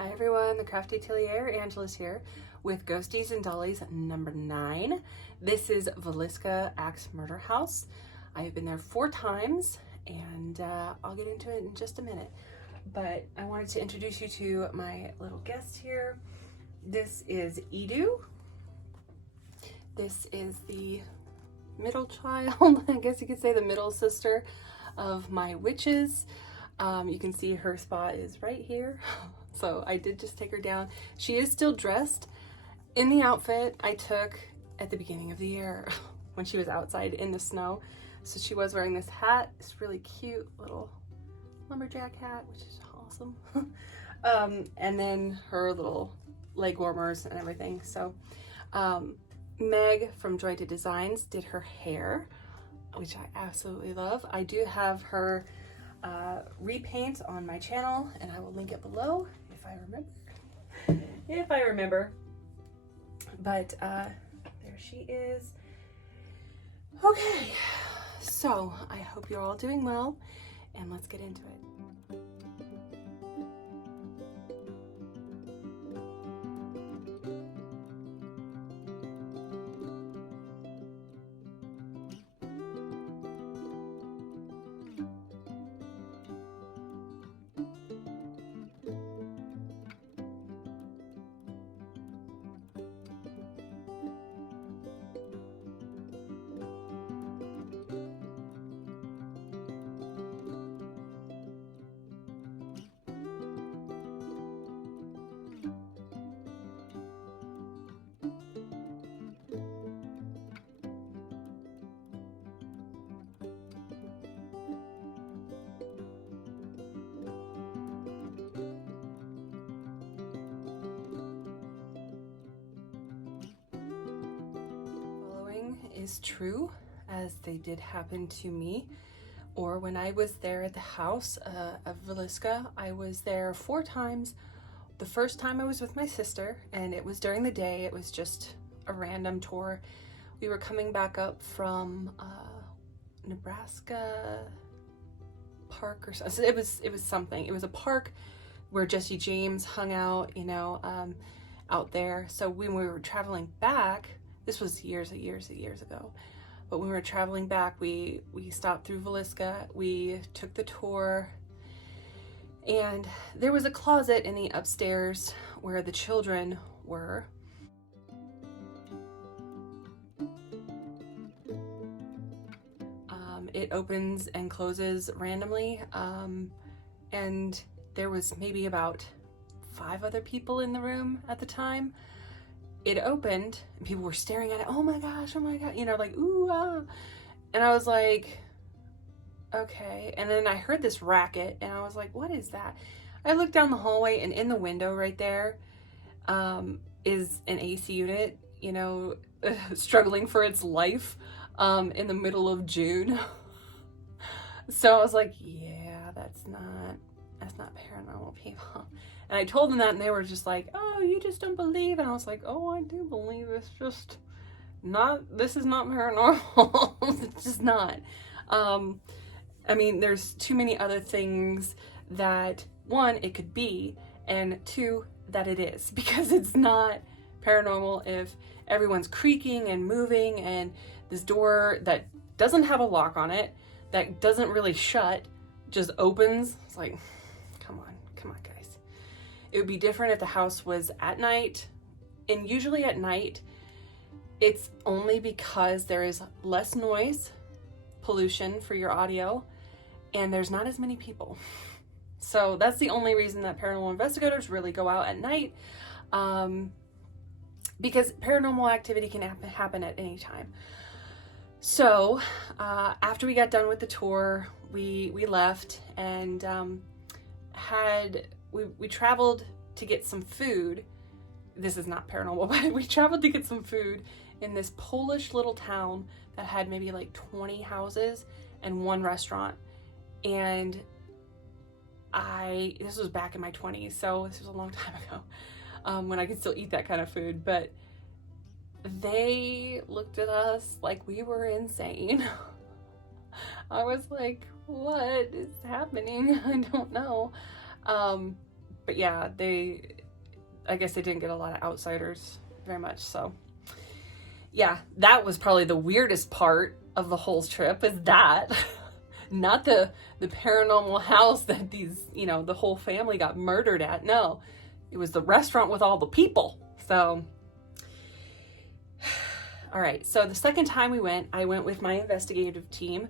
Hi everyone, the Crafty Atelier, Angela's here with Ghosties and Dollies number 9. This is Villisca Axe Murder House. I have been there 4 times and I'll get into it in just a minute. But I wanted to introduce you to my little guest here. This is Edu. This is the middle child, I guess you could say the middle sister of my witches. You can see her spot is right here. So I did just take her down. She is still dressed in the outfit I took at the beginning of the year when she was outside in the snow. So she was wearing this hat, this really cute little lumberjack hat, which is awesome. And then her little leg warmers and everything. So Meg from Jointed Designs did her hair, which I absolutely love. I do have her repaint on my channel and I will link it below if I remember. But there she is. Okay, so I hope you're all doing well and let's get into it. Is true, as they did happen to me, or when I was there at the house of Villisca. I was there 4 times. The first time I was with my sister and it was during the day. It was just a random tour. We were coming back up from Nebraska Park or something. It was something. It was a park where Jesse James hung out, you know, out there. So when we were traveling back, this was years ago, but when we were traveling back, we stopped through Villisca. We took the tour, and there was a closet in the upstairs where the children were. It opens and closes randomly, and there was maybe about 5 other people in the room at the time. It opened and people were staring at it. Oh my gosh, you know, like, ooh, ah. And I was like, okay. And then I heard this racket and I was like, what is that? I looked down the hallway and in the window right there is an AC unit, you know, struggling for its life in the middle of June. So I was like, yeah, that's not paranormal, people. And I told them that and they were just like, oh, you just don't believe. And I was like, oh, I do believe. It's just not, this is not paranormal. It's just not. I mean, there's too many other things that, 1, it could be, and 2, that it is. Because it's not paranormal if everyone's creaking and moving and this door that doesn't have a lock on it, that doesn't really shut, just opens. It's like, come on guys. It would be different if the house was at night, and usually at night it's only because there is less noise pollution for your audio and there's not as many people. So that's the only reason that paranormal investigators really go out at night, because paranormal activity can happen at any time. So after we got done with the tour, we left and we traveled to get some food. This is not paranormal, but we traveled to get some food in this Polish little town that had maybe like 20 houses and 1 restaurant. And this was back in my 20s, so this was a long time ago, when I could still eat that kind of food. But they looked at us like we were insane. I was like, what is happening? I don't know. But yeah, I guess they didn't get a lot of outsiders very much. So yeah, that was probably the weirdest part of the whole trip, is that not the paranormal house that these, the whole family got murdered at. No, it was the restaurant with all the people. So, all right. So the second time I went with my investigative team.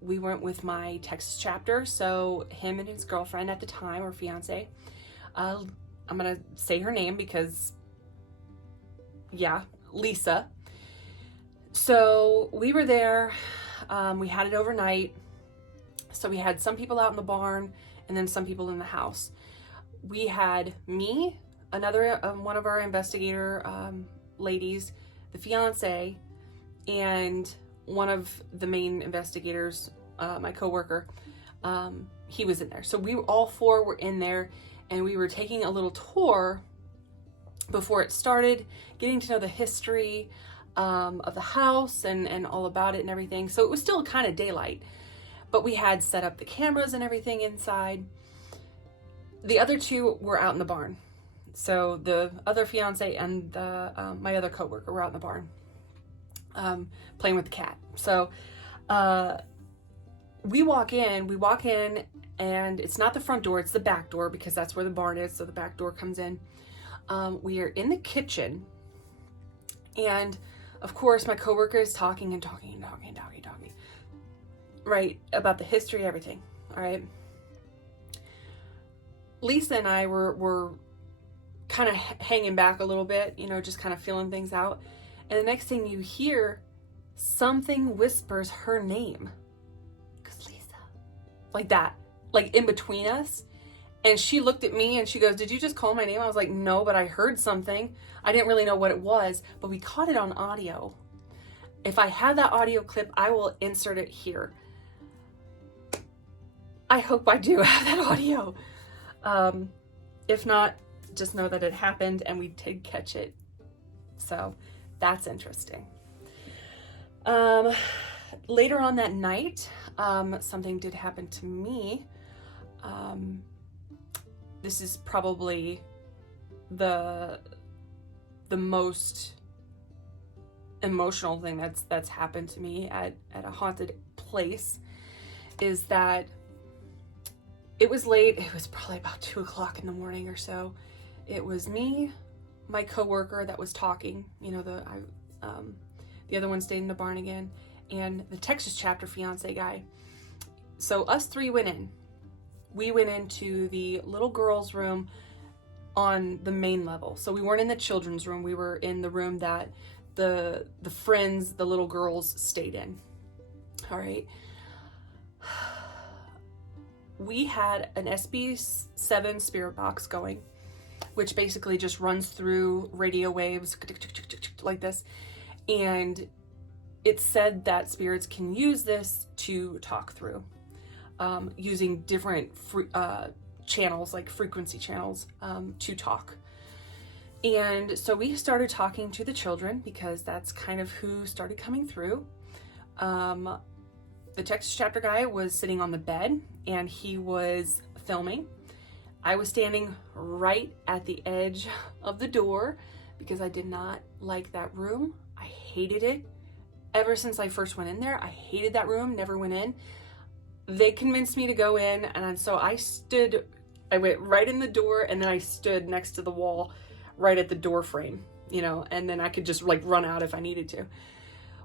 We went with my Texas chapter. So him and his girlfriend at the time, or fiance, I'm going to say her name because, yeah, Lisa. So we were there. We had it overnight. So we had some people out in the barn and then some people in the house. We had me, another one of our investigator ladies, the fiance, and one of the main investigators, my coworker. He was in there. So we all four were in there, and we were taking a little tour before it started, getting to know the history of the house and all about it and everything. So it was still kind of daylight, but we had set up the cameras and everything inside. The other two were out in the barn. So the other fiance and my other coworker were out in the barn playing with the cat. So we walk in, and it's not the front door, it's the back door, because that's where the barn is. So the back door comes in. We are in the kitchen, and of course my coworker is talking, right, about the history, everything. All right. Lisa and I were kind of hanging back a little bit, just kind of feeling things out. And the next thing you hear, something whispers her name. "'Cause Lisa," like that, like in between us. And she looked at me and she goes, "Did you just call my name?" I was like, "No, but I heard something." I didn't really know what it was, but we caught it on audio. If I have that audio clip, I will insert it here. I hope I do have that audio. If not, just know that it happened and we did catch it. So that's interesting. Later on that night, something did happen to me. This is probably the most emotional thing that's happened to me at a haunted place, is that it was late. It was probably about 2:00 in the morning or so. It was me, my coworker that was talking, the other one stayed in the barn again, and the Texas chapter fiance guy. So us three went in. We went into the little girl's room on the main level. So we weren't in the children's room. We were in the room that the friends, the little girls, stayed in. All right. We had an SB7 spirit box going, which basically just runs through radio waves like this. And it said that spirits can use this to talk through, using different channels, like frequency channels, to talk. And so we started talking to the children, because that's kind of who started coming through. The Texas chapter guy was sitting on the bed and he was filming. I was standing right at the edge of the door because I did not like that room. I hated it. Ever since I first went in there, I hated that room, never went in. They convinced me to go in, and so I went right in the door, and then I stood next to the wall right at the door frame, and then I could just like run out if I needed to.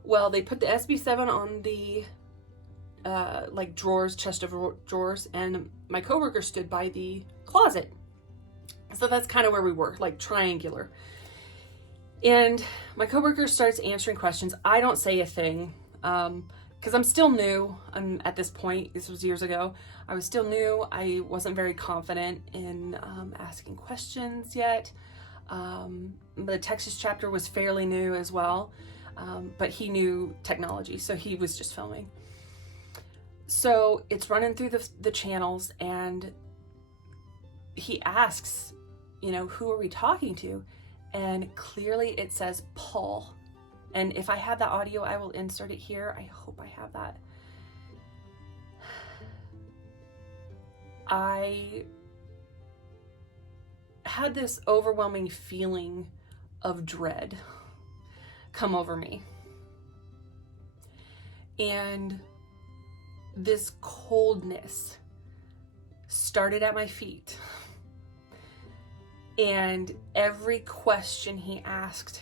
Well, they put the SB7 on the drawers, chest of drawers, and my coworker stood by the closet. So that's kind of where we were, like triangular. And my coworker starts answering questions. I don't say a thing, because I'm still new. I'm at this point, this was years ago. I was still new. I wasn't very confident in asking questions yet. The Texas chapter was fairly new as well, but he knew technology, so he was just filming. So it's running through the channels, and he asks, who are we talking to? And clearly it says Paul. And if I have that audio, I will insert it here. I hope I have that. had this overwhelming feeling of dread come over me. And this coldness started at my feet. And every question he asked,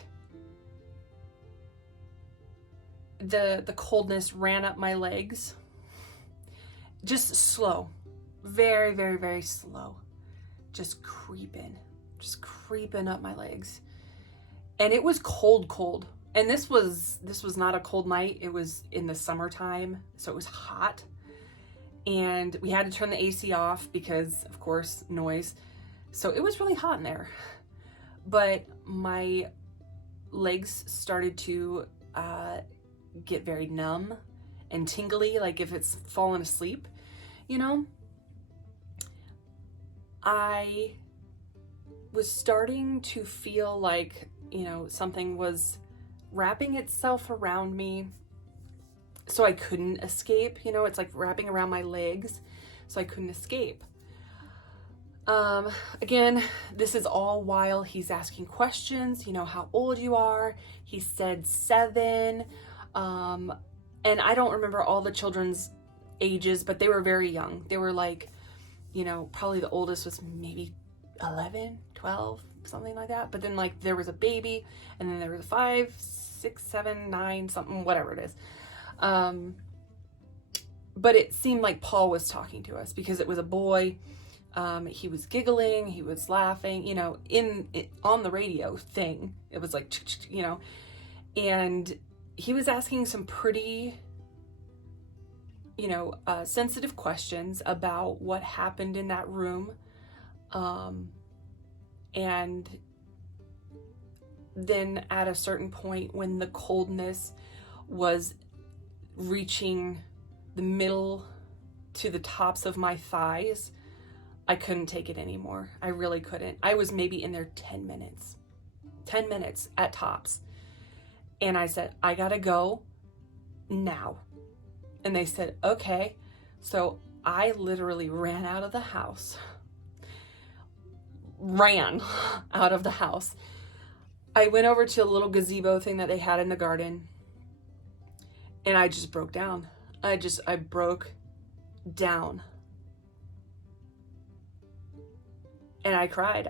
the coldness ran up my legs. Just slow. Very, very, very slow. Just creeping up my legs. And it was cold. And this was not a cold night. It was in the summertime, so it was hot. And we had to turn the AC off because, of course, noise. So it was really hot in there. But my legs started to get very numb and tingly, like if it's fallen asleep, you know? I was starting to feel like, you know, something was wrapping itself around me so I couldn't escape. You know, it's like wrapping around my legs so I couldn't escape. Again, this is all while he's asking questions, you know, how old you are. He said 7. And I don't remember all the children's ages, but they were very young. They were like, you know, probably the oldest was maybe 11, 12, something like that. But then like there was a baby, and then there was 5, 6, 7, 9, something, whatever it is. But it seemed like Paul was talking to us because it was a boy. He was giggling, he was laughing, you know, on the radio thing. It was like, you know, and he was asking some pretty, you know, sensitive questions about what happened in that room. And then at a certain point when the coldness was reaching the middle to the tops of my thighs, I couldn't take it anymore. I really couldn't. I was maybe in there 10 minutes at tops. And I said, I gotta go now. And they said, okay. So I literally ran out of the house. I went over to a little gazebo thing that they had in the garden. And I just broke down. I broke down. And I cried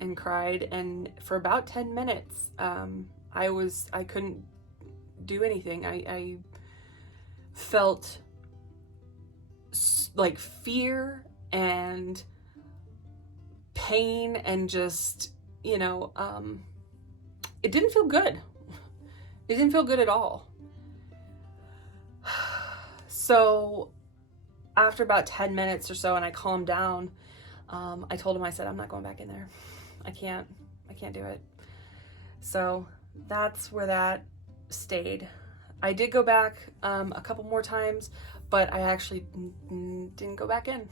and cried. And for about 10 minutes, I couldn't do anything. I felt like fear and pain and just, you know, it didn't feel good. It didn't feel good at all. So after about 10 minutes or so, and I calmed down, I told him, I said, I'm not going back in there. I can't do it. So that's where that stayed. I did go back a couple more times, but I actually didn't go back in.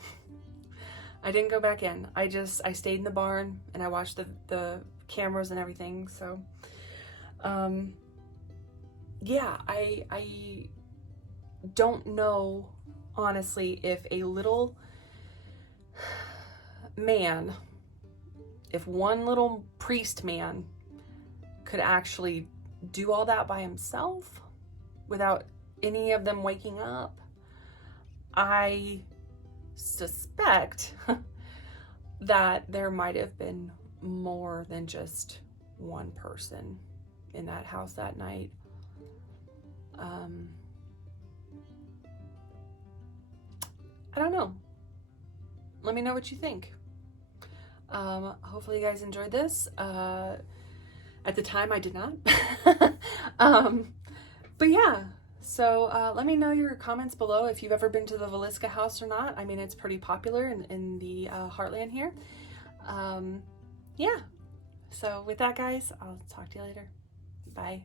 I didn't go back in. I stayed in the barn and I watched the cameras and everything. So, yeah, I don't know, honestly, if a little man, if one little priest man could actually do all that by himself without any of them waking up. I suspect that there might have been more than just one person in that house that night. I don't know. Let me know what you think. Hopefully you guys enjoyed this. At the time I did not. But yeah, so let me know your comments below if you've ever been to the Villisca house or not. I mean, it's pretty popular in the heartland here. Yeah, so with that, guys, I'll talk to you later. Bye.